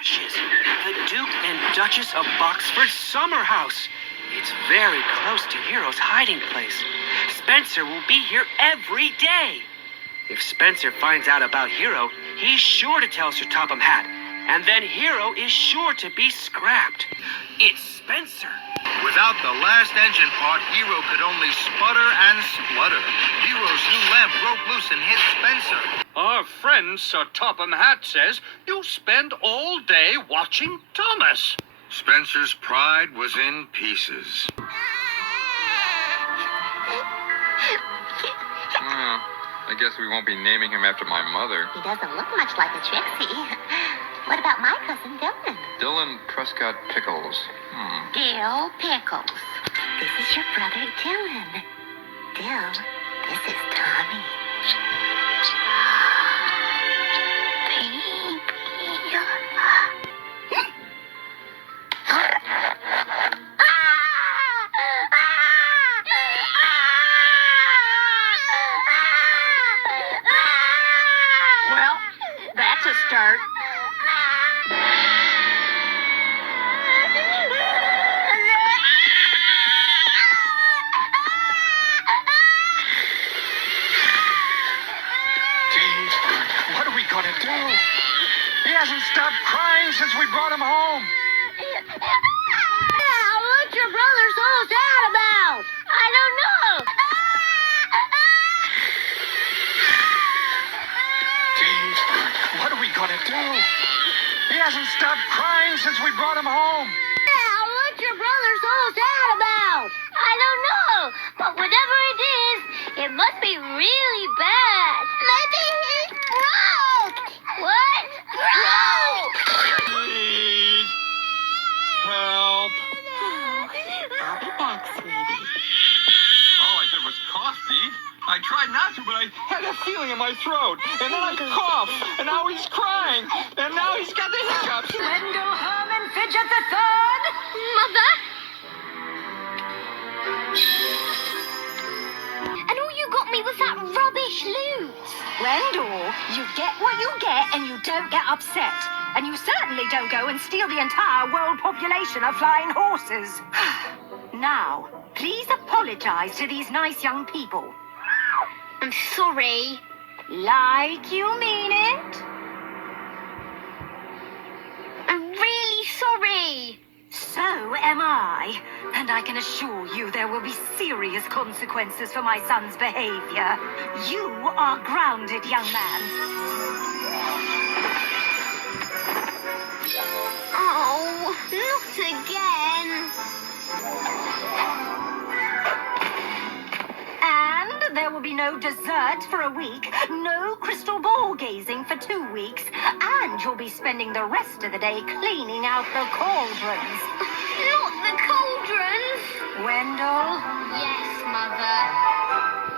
ashes. The Duke and Duchess of Boxford's summer house. It's very close to Hero's hiding place. Spencer will be here every day. If Spencer finds out about Hero, he's sure to tell Sir Topham Hatt. And then Hero is sure to be scrapped. It's Spencer. Without the last engine part, Hero could only sputter and splutter. Hero's new lamp broke loose and hit Spencer. Our friend Sir Topham Hatt says you spend all day watching Thomas. Spencer's pride was in pieces. I guess we won't be naming him after my mother. He doesn't look much like a Trixie. What about my cousin Dylan? Dylan Prescott Pickles. Dill Pickles. This is your brother Dylan. Dill, this is Tommy. Baby. Well, that's a start. What are we gonna do? He hasn't stopped crying since we brought him home. What's your brother so sad about? I don't know. Dave, what are we gonna do? He hasn't stopped crying since we brought him home. What's your brother so sad about? I don't know. But whatever it is, it must be really bad. Maybe he's broke. What? Broke! Please. Help. I'll be back, sweetie. All I did was cough, Steve. I tried not to, but I had a feeling in my throat. And then I coughed. And now he's crying. And now he's got the hiccups. Wendell Herman Fidget the Third. Mother? And all you got me was that rubbish loot. Wendell, you get what you get and you don't get upset. And you certainly don't go and steal the entire world population of flying horses. Now, please apologize to these nice young people. I'm sorry. Like you mean it? I'm really sorry. So am I. And I can assure you there will be serious consequences for my son's behavior. You are grounded, young man. Oh, not again. And there will be no dessert for a week, no crystal ball gazing for 2 weeks, and you'll be spending the rest of the day cleaning out the cauldrons. Not the cauldrons. Wendell? Yes, Mother.